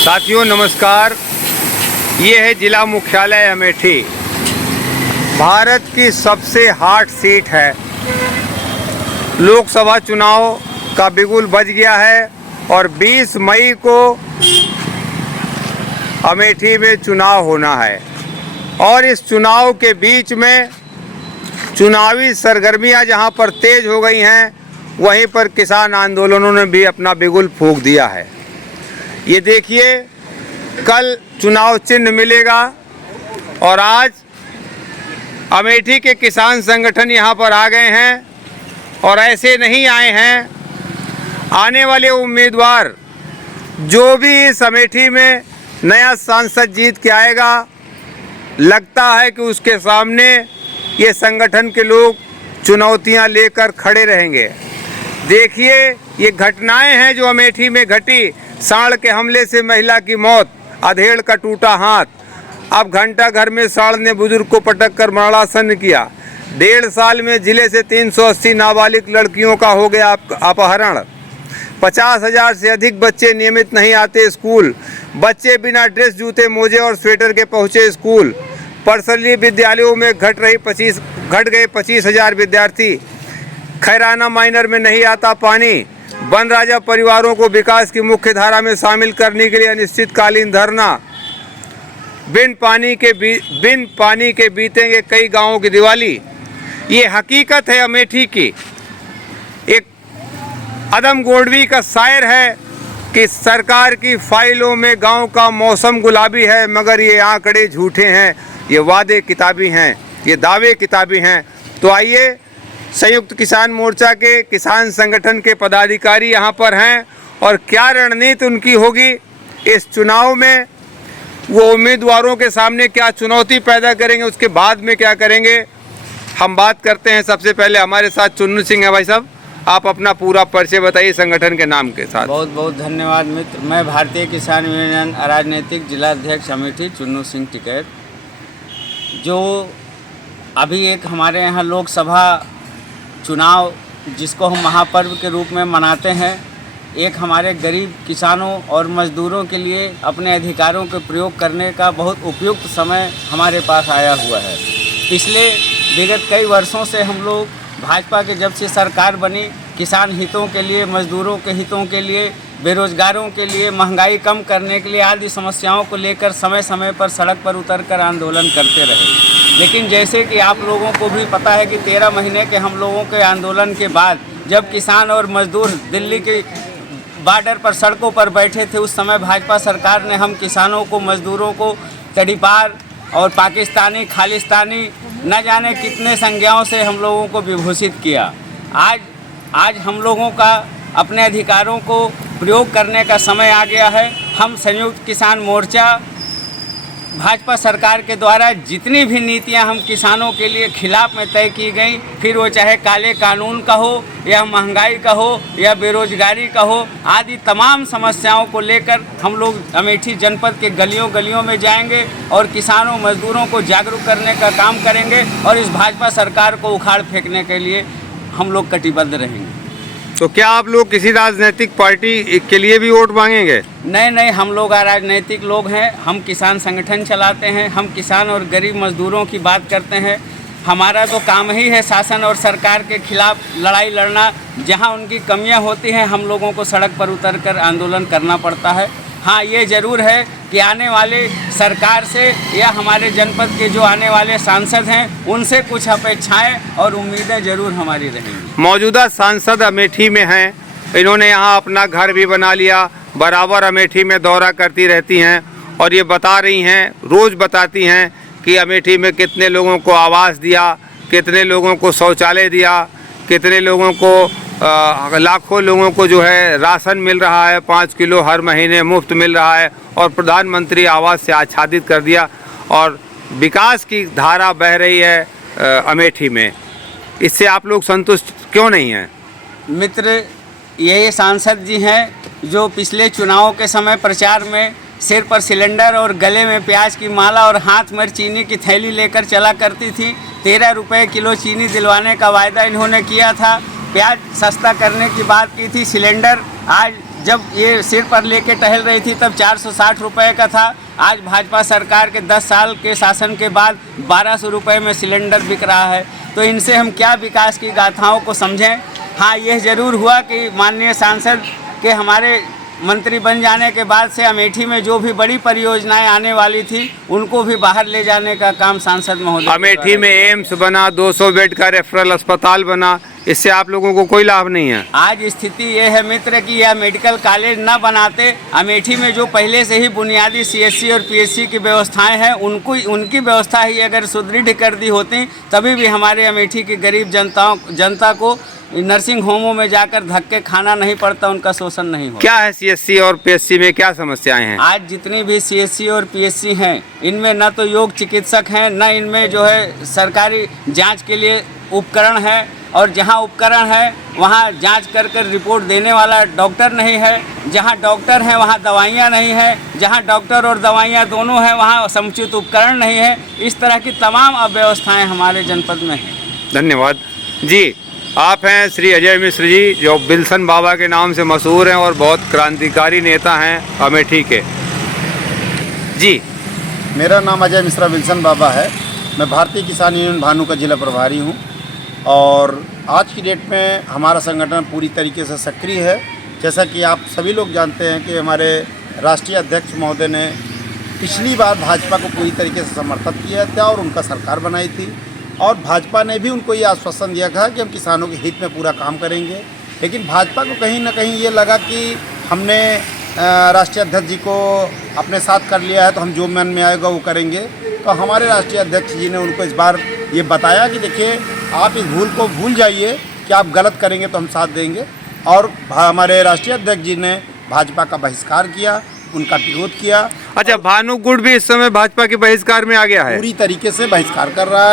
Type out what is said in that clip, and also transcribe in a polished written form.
साथियों नमस्कार। ये है जिला मुख्यालय अमेठी। भारत की सबसे हॉट सीट है। लोकसभा चुनाव का बिगुल बज गया है और 20 मई को अमेठी में चुनाव होना है। और इस चुनाव के बीच में चुनावी सरगर्मियां जहां पर तेज हो गई हैं, वहीं पर किसान आंदोलनों ने भी अपना बिगुल फूंक दिया है। ये देखिए, कल चुनाव चिन्ह मिलेगा और आज अमेठी के किसान संगठन यहाँ पर आ गए हैं। और ऐसे नहीं आए हैं, आने वाले उम्मीदवार जो भी इस अमेठी में नया सांसद जीत के आएगा, लगता है कि उसके सामने ये संगठन के लोग चुनौतियां लेकर खड़े रहेंगे। देखिए, ये घटनाएं हैं जो अमेठी में घटी। सांड के हमले से महिला की मौत, अधेड़ का टूटा हाथ। अब घंटा घर में सांड ने बुजुर्ग को पटक कर मरणासन किया। 1.5 साल में जिले से 380 नाबालिग लड़कियों का हो गया अपहरण। 50,000 से अधिक बच्चे नियमित नहीं आते स्कूल। बच्चे बिना ड्रेस, जूते, मोजे और स्वेटर के पहुंचे स्कूल। पर्सनली विद्यालयों में घट गए 25,000 विद्यार्थी। खैराना माइनर में नहीं आता पानी। वन राजा परिवारों को विकास की मुख्य धारा में शामिल करने के लिए अनिश्चितकालीन धरना। बिन पानी के बीतेंगे कई गांवों की दिवाली। ये हकीकत है अमेठी की। एक अदम गोडवी का शायर है कि सरकार की फाइलों में गांव का मौसम गुलाबी है, मगर ये आंकड़े झूठे हैं, ये वादे किताबी हैं, ये दावे किताबी हैं। तो आइए, संयुक्त किसान मोर्चा के किसान संगठन के पदाधिकारी यहाँ पर हैं और क्या रणनीति उनकी होगी इस चुनाव में, वो उम्मीदवारों के सामने क्या चुनौती पैदा करेंगे, उसके बाद में क्या करेंगे, हम बात करते हैं। सबसे पहले हमारे साथ चुन्नू सिंह है। भाई साहब, आप अपना पूरा परिचय बताइए संगठन के नाम के साथ। बहुत बहुत धन्यवाद मित्र। मैं भारतीय किसान यूनियन अराजनैतिक जिला अध्यक्ष अमेठी चुन्नू सिंह टिकैत। जो अभी एक हमारे यहाँ लोकसभा चुनाव, जिसको हम महापर्व के रूप में मनाते हैं, एक हमारे गरीब किसानों और मज़दूरों के लिए अपने अधिकारों के प्रयोग करने का बहुत उपयुक्त समय हमारे पास आया हुआ है। पिछले विगत कई वर्षों से हम लोग भाजपा के जब से सरकार बनी, किसान हितों के लिए, मज़दूरों के हितों के लिए, बेरोजगारों के लिए, महंगाई कम करने के लिए आदि समस्याओं को लेकर समय समय पर सड़क पर उतरकर आंदोलन करते रहे। लेकिन जैसे कि आप लोगों को भी पता है कि 13 महीने के हम लोगों के आंदोलन के बाद जब किसान और मजदूर दिल्ली के बॉर्डर पर सड़कों पर बैठे थे, उस समय भाजपा सरकार ने हम किसानों को, मजदूरों को तड़ीपार और पाकिस्तानी, खालिस्तानी न जाने कितने संज्ञाओं से हम लोगों को विभूषित किया। आज हम लोगों का अपने अधिकारों को प्रयोग करने का समय आ गया है। हम संयुक्त किसान मोर्चा भाजपा सरकार के द्वारा जितनी भी नीतियां हम किसानों के लिए खिलाफ में तय की गई, फिर वो चाहे काले कानून का हो, या महंगाई का हो, या बेरोजगारी का हो, आदि तमाम समस्याओं को लेकर हम लोग अमेठी जनपद के गलियों गलियों में जाएंगे और किसानों मजदूरों को जागरूक करने का काम करेंगे और इस भाजपा सरकार को उखाड़ फेंकने के लिए हम लोग कटिबद्ध रहेंगे। तो क्या आप लोग किसी राजनीतिक पार्टी के लिए भी वोट मांगेंगे? नहीं, हम लोग राजनीतिक लोग हैं। हम किसान संगठन चलाते हैं। हम किसान और गरीब मजदूरों की बात करते हैं। हमारा तो काम ही है शासन और सरकार के खिलाफ लड़ाई लड़ना। जहां उनकी कमियां होती हैं, हम लोगों को सड़क पर उतरकर आंदोलन करना पड़ता है। हाँ, ये ज़रूर है कि आने वाले सरकार से या हमारे जनपद के जो आने वाले सांसद हैं, उनसे कुछ अपेक्षाएं और उम्मीदें ज़रूर हमारी रहेंगी। मौजूदा सांसद अमेठी में हैं, इन्होंने यहाँ अपना घर भी बना लिया, बराबर अमेठी में दौरा करती रहती हैं और ये बता रही हैं, रोज़ बताती हैं कि अमेठी में कितने लोगों को आवास दिया, कितने लोगों को शौचालय दिया, कितने लोगों को लाखों लोगों को जो है राशन मिल रहा है, 5 किलो हर महीने मुफ्त मिल रहा है और प्रधानमंत्री आवास से आच्छादित कर दिया और विकास की धारा बह रही है अमेठी में। इससे आप लोग संतुष्ट क्यों नहीं हैं? मित्र, ये सांसद जी हैं जो पिछले चुनावों के समय प्रचार में सिर पर सिलेंडर और गले में प्याज की माला और हाथ में चीनी की थैली लेकर चला करती थी। 13 रुपये किलो चीनी दिलवाने का वायदा इन्होंने किया था। प्याज सस्ता करने की बात की थी। सिलेंडर आज जब ये सिर पर लेके टहल रही थी तब 460 रुपये का था। आज भाजपा सरकार के 10 साल के शासन के बाद 1200 रुपये में सिलेंडर बिक रहा है। तो इनसे हम क्या विकास की गाथाओं को समझें। हाँ, यह ज़रूर हुआ कि माननीय सांसद के हमारे मंत्री बन जाने के बाद से अमेठी में जो भी बड़ी परियोजनाएं आने वाली थी उनको भी बाहर ले जाने का काम सांसद महोदय। अमेठी में एम्स बना, 200 बेड का रेफरल अस्पताल बना, इससे आप लोगों को कोई लाभ नहीं है। आज स्थिति ये है मित्र कि यह मेडिकल कॉलेज न बनाते, अमेठी में जो पहले से ही बुनियादी सीएससी और पीएचसी की व्यवस्थाएं हैं उनकी व्यवस्था ही अगर सुदृढ़ कर दी होती तभी भी हमारे अमेठी की गरीब जनता को नर्सिंग होमों में जाकर धक्के खाना नहीं पड़ता, उनका शोषण नहीं होता। क्या है सीएससी और पीएचसी में क्या समस्याएं हैं? आज जितनी भी सीएससी और पीएचसी हैं इनमें न तो योग चिकित्सक हैं, न इनमें जो है सरकारी जांच के लिए उपकरण है, और जहां उपकरण है वहां जांच कर रिपोर्ट देने वाला डॉक्टर नहीं है। जहां डॉक्टर है वहां दवाइयां नहीं है, जहां डॉक्टर और दवाइयां दोनों हैं वहां समुचित उपकरण नहीं है। इस तरह की तमाम अव्यवस्थाएं हमारे जनपद में हैं। धन्यवाद जी। आप हैं श्री अजय मिश्र जी, जो बिल्सन बाबा के नाम से मशहूर हैं और बहुत क्रांतिकारी नेता हैं अमेठी के। जी, मेरा नाम अजय मिश्रा बिल्सन बाबा है। मैं भारतीय किसान यूनियन भानु का जिला प्रभारी हूं और आज की डेट में हमारा संगठन पूरी तरीके से सक्रिय है। जैसा कि आप सभी लोग जानते हैं कि हमारे राष्ट्रीय अध्यक्ष महोदय ने पिछली बार भाजपा को पूरी तरीके से समर्थन किया था और उनका सरकार बनाई थी, और भाजपा ने भी उनको ये आश्वासन दिया था कि हम किसानों के हित में पूरा काम करेंगे। लेकिन भाजपा को कहीं ना कहीं ये लगा कि हमने राष्ट्रीय अध्यक्ष जी को अपने साथ कर लिया है तो हम जो मन में आएगा वो करेंगे। तो हमारे राष्ट्रीय अध्यक्ष जी ने उनको इस बार ये बताया कि देखिए, आप इस भूल को भूल जाइए कि आप गलत करेंगे तो हम साथ देंगे। और हमारे राष्ट्रीय अध्यक्ष जी ने भाजपा का बहिष्कार किया, उनका विरोध किया। अच्छा, भानु गुट भी इस समय भाजपा के बहिष्कार में आ गया है? पूरी तरीके से बहिष्कार कर रहा है।